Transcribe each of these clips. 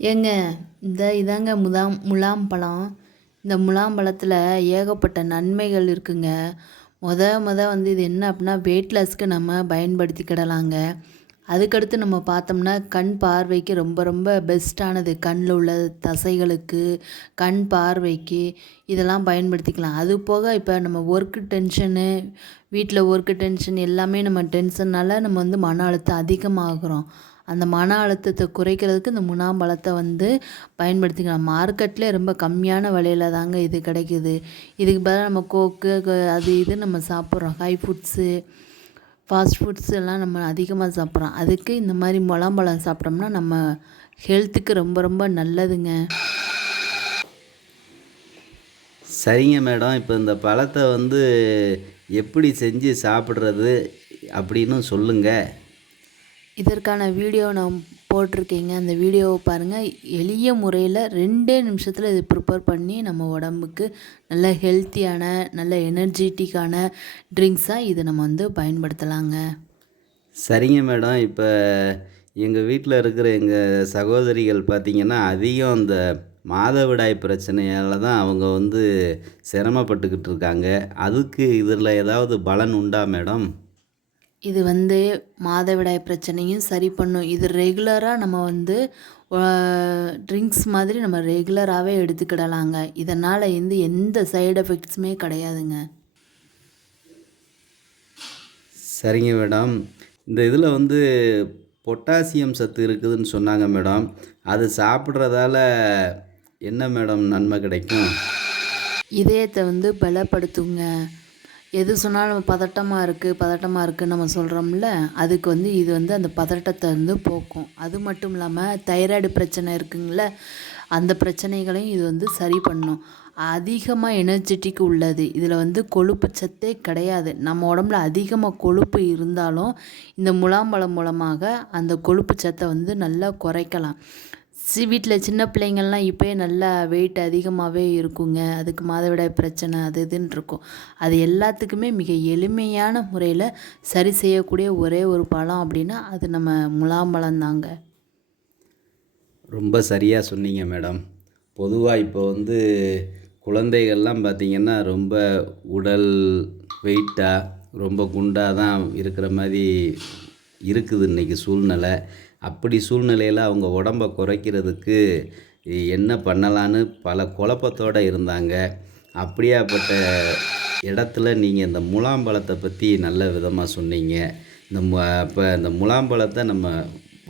ஏங்க இதாங்க முலாம் பழம். இந்த முலாம் பழத்தில் ஏகப்பட்ட நன்மைகள் இருக்குங்க. மொத வந்து இது என்ன அப்படின்னா வெயிட் லாஸ்க்கு நம்ம பயன்படுத்திக்கிடலாங்க. அதுக்கடுத்து நம்ம பார்த்தோம்னா கண் பார்வைக்கு ரொம்ப ரொம்ப பெஸ்ட்டானது. கண்ணில் உள்ள தசைகளுக்கு, கண் பார்வைக்கு இதெல்லாம் பயன்படுத்திக்கலாம். அது போக இப்போ நம்ம ஒர்க்கு டென்ஷனு, வீட்டில் ஒர்க்கு டென்ஷன் எல்லாமே நம்ம டென்ஷனால் நம்ம வந்து மன அழுத்தம் அதிகமாகிறோம். அந்த மன அழுத்தத்தை குறைக்கிறதுக்கு இந்த முலாம்பழத்தை வந்து பயன்படுத்திக்கலாம். மார்க்கெட்லேயே ரொம்ப கம்மியான விலையில தாங்க இது கிடைக்கிது. இதுக்கு பதிலாக நம்ம கோக்கு அது இது நம்ம சாப்பிட்றோம். ஹை ஃபுட்ஸு, ஃபாஸ்ட் ஃபுட்ஸ் எல்லாம் நம்ம அதிகமாக சாப்பிட்றோம். அதுக்கு இந்த மாதிரி முலாம்பழம் சாப்பிட்டோம்னா நம்ம ஹெல்த்துக்கு ரொம்ப ரொம்ப நல்லதுங்க. சரிங்க மேடம். இப்போ இந்த பழத்தை வந்து எப்படி செஞ்சு சாப்பிட்றது அப்படின்னு சொல்லுங்கள். இதற்கான வீடியோ நான் போட்டிருக்கேங்க. அந்த வீடியோவை பாருங்கள். எளிய முறையில் 2 நிமிஷத்தில் இது ப்ரிப்பேர் பண்ணி நம்ம உடம்புக்கு நல்ல ஹெல்த்தியான, நல்ல எனர்ஜெட்டிக்கான ட்ரிங்க்ஸாக இது நம்ம வந்து பயன்படுத்தலாங்க. சரிங்க மேடம். இப்போ எங்கள் வீட்டில் இருக்கிற எங்கள் சகோதரிகள் பார்த்திங்கன்னா அதிகம் இந்த மாதவிடாய் பிரச்சனையால் தான் அவங்க வந்து சிரமப்பட்டுக்கிட்டு இருக்காங்க. அதுக்கு இதில் ஏதாவது பலன் உண்டா மேடம்? இது வந்து மாதவிடாய் பிரச்சனையும் சரி பண்ணும். இது ரெகுலராக நம்ம வந்து ட்ரிங்க்ஸ் மாதிரி நம்ம ரெகுலராகவே எடுத்துக்கிடலாங்க. இதனால் வந்து எந்த சைடு எஃபெக்ட்ஸுமே கிடையாதுங்க. சரிங்க மேடம். இந்த இதில் வந்து பொட்டாசியம் சத்து இருக்குதுன்னு சொன்னாங்க மேடம். அது சாப்பிட்றதால என்ன மேடம் நன்மை கிடைக்கும்? இதயத்தை வந்து பலப்படுத்துங்க. எது சொன்னாலும் நம்ம பதட்டமாக இருக்குன்னு நம்ம சொல்கிறோம்ல, அதுக்கு வந்து இது வந்து அந்த பதட்டத்தை வந்து போக்கும். அது மட்டும் இல்லாமல் தைராய்டு பிரச்சனை இருக்குங்கள, அந்த பிரச்சனைகளையும் இது வந்து சரி பண்ணும். அதிகமாக எனர்ஜெட்டிக் உள்ளது. இதில் வந்து கொழுப்பு சத்தே கிடையாது. நம்ம உடம்புல அதிகமாக கொழுப்பு இருந்தாலும் இந்த முலாம்பழம் மூலமாக அந்த கொழுப்பு சத்தை வந்து நல்லா குறைக்கலாம். வீட்டில் சின்ன பிள்ளைங்கள்லாம் இப்போயே நல்லா வெயிட் அதிகமாகவே இருக்குங்க. அதுக்கு மாதவிடாய் பிரச்சனை அது இதுன்னு இருக்கும். அது எல்லாத்துக்குமே மிக எளிமையான முறையில் சரி செய்யக்கூடிய ஒரே ஒரு பழம் அப்படின்னா அது நம்ம முலாம்பழம் தாங்க. ரொம்ப சரியாக சொன்னீங்க மேடம். பொதுவாக இப்போ வந்து குழந்தைகள்லாம் பார்த்திங்கன்னா ரொம்ப உடல் வெயிட்டாக ரொம்ப குண்டாக தான் இருக்கிற மாதிரி இருக்குது இன்றைக்கி சூழ்நிலை. அப்படி சூழ்நிலையில் அவங்க உடம்பை குறைக்கிறதுக்கு என்ன பண்ணலான்னு பல குழப்பத்தோடு இருந்தாங்க. அப்படியாப்பட்ட இடத்துல நீங்கள் இந்த முலாம்பழத்தை பற்றி நல்ல விதமாக சொன்னீங்க. இப்போ இந்த முலாம்பழத்தை நம்ம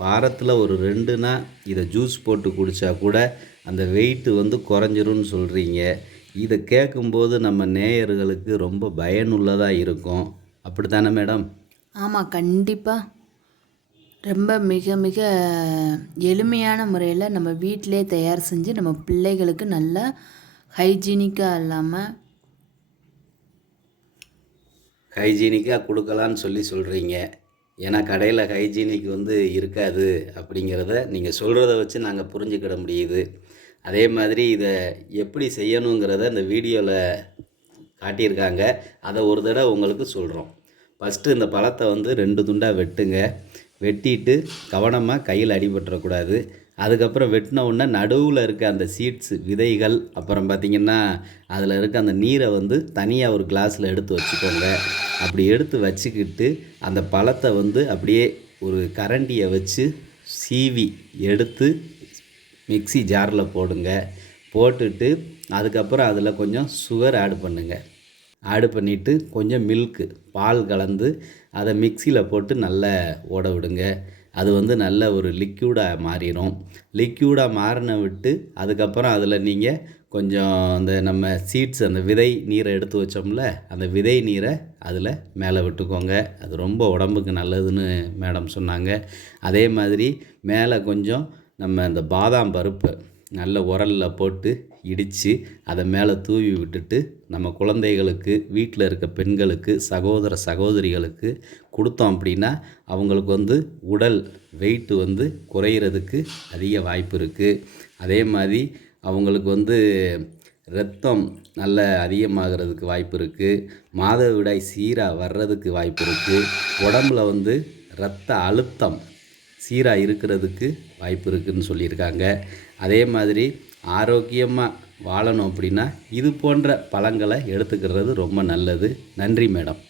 வாரத்தில் ஒரு 2 இதை ஜூஸ் போட்டு குடித்தா கூட அந்த வெயிட்டு வந்து குறைஞ்சிரும்னு சொல்கிறீங்க. இதை கேட்கும்போது நம்ம நேயர்களுக்கு ரொம்ப பயனுள்ளதாக இருக்கும். அப்படி தானே மேடம்? ஆமாம், கண்டிப்பாக. ரொம்ப மிக மிக எளிமையான முறையில் நம்ம வீட்டிலே தயார் செஞ்சு நம்ம பிள்ளைகளுக்கு நல்லா ஹைஜீனிக்காக இல்லாமல் ஹைஜீனிக்காக கொடுக்கலான்னு சொல்கிறீங்க. ஏன்னா கடையில் ஹைஜீனிக் வந்து இருக்காது அப்படிங்கிறத நீங்கள் சொல்கிறத வச்சு நாங்கள் புரிஞ்சுக்கிட முடியுது. அதே மாதிரி இதை எப்படி செய்யணுங்கிறத இந்த வீடியோவில் காட்டியிருக்காங்க. அதை ஒரு தடவை உங்களுக்கு சொல்கிறோம். ஃபஸ்ட்டு இந்த பழத்தை வந்து 2 துண்டாக வெட்டுங்க. வெட்டிட்டு கவனமாக கையில் அடிபட்டுறக்கூடாது. அதுக்கப்புறம் வெட்டின உடனே நடுவில் இருக்க அந்த சீட்ஸ் விதைகள், அப்புறம் பார்த்திங்கன்னா அதில் இருக்க அந்த நீரை வந்து தனியாக ஒரு கிளாஸில் எடுத்து வச்சுக்கோங்க. அப்படி எடுத்து வச்சுக்கிட்டு அந்த பழத்தை வந்து அப்படியே ஒரு கரண்டியை வச்சு சீவி எடுத்து மிக்ஸி ஜாரில் போடுங்க. போட்டுட்டு அதுக்கப்புறம் அதில் கொஞ்சம் சுகர் ஆட் பண்ணுங்கள். ஆட் பண்ணிவிட்டு கொஞ்சம் மில்க்கு பால் கலந்து அதை மிக்சியில் போட்டு நல்லா ஓட விடுங்க. அது வந்து நல்ல ஒரு லிக்யூடாக மாறிடும். லிக்யூடாக மாறின விட்டு அதுக்கப்புறம் அதில் நீங்கள் கொஞ்சம் அந்த நம்ம சீட்ஸ் அந்த விதை நீரை எடுத்து வச்சோம்ல, அந்த விதை நீரை அதில் மேலே விட்டுக்கோங்க. அது ரொம்ப உடம்புக்கு நல்லதுன்னு மேடம் சொன்னாங்க. அதே மாதிரி மேலே கொஞ்சம் நம்ம அந்த பாதாம் பருப்பு நல்ல உரலில் போட்டு இடித்து அதை மேலே தூவி விட்டுட்டு நம்ம குழந்தைகளுக்கு, வீட்டில் இருக்க பெண்களுக்கு, சகோதர சகோதரிகளுக்கு கொடுத்தோம் அப்படின்னா அவங்களுக்கு வந்து உடல் வெயிட்டு வந்து குறையிறதுக்கு அதிக வாய்ப்பு இருக்குது. அதே மாதிரி அவங்களுக்கு வந்து இரத்தம் நல்ல அதிகமாகிறதுக்கு வாய்ப்பு இருக்குது. மாதவிடாய் சீராக வர்றதுக்கு வாய்ப்பு இருக்குது. உடம்பில் வந்து இரத்த அழுத்தம் சீராக இருக்கிறதுக்கு வாய்ப்பு இருக்குதுன்னு சொல்லியிருக்காங்க. அதே மாதிரி ஆரோக்கியமாக வாழணும் அப்படின்னா இது போன்ற பழங்களை எடுத்துக்கிறது ரொம்ப நல்லது. நன்றி மேடம்.